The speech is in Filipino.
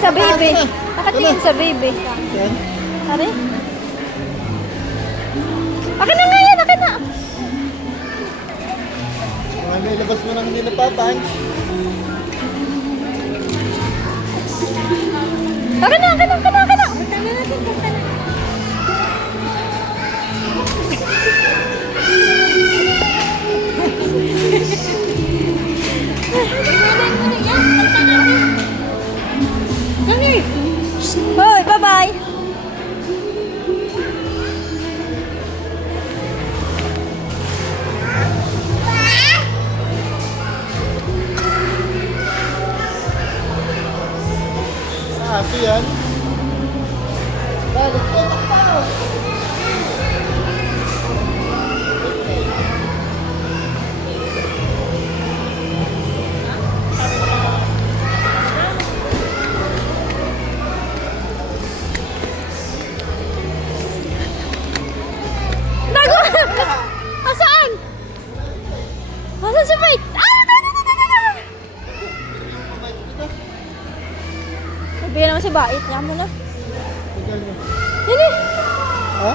sa baby. Nakatingin sa baby. Yan. Ari? Akin na nga yan, akin na. May labas mo nang hindi napapunch. Akin na, akin na, akin na, akin na. Tama natin, tama na. Hoy, bye-bye. Sa aso yan. Balik ko pa. Tago! Asaan? Asan si Mike? Sabihin naman si Bait niya mo na. Tingnan mo. Yan eh. Ha?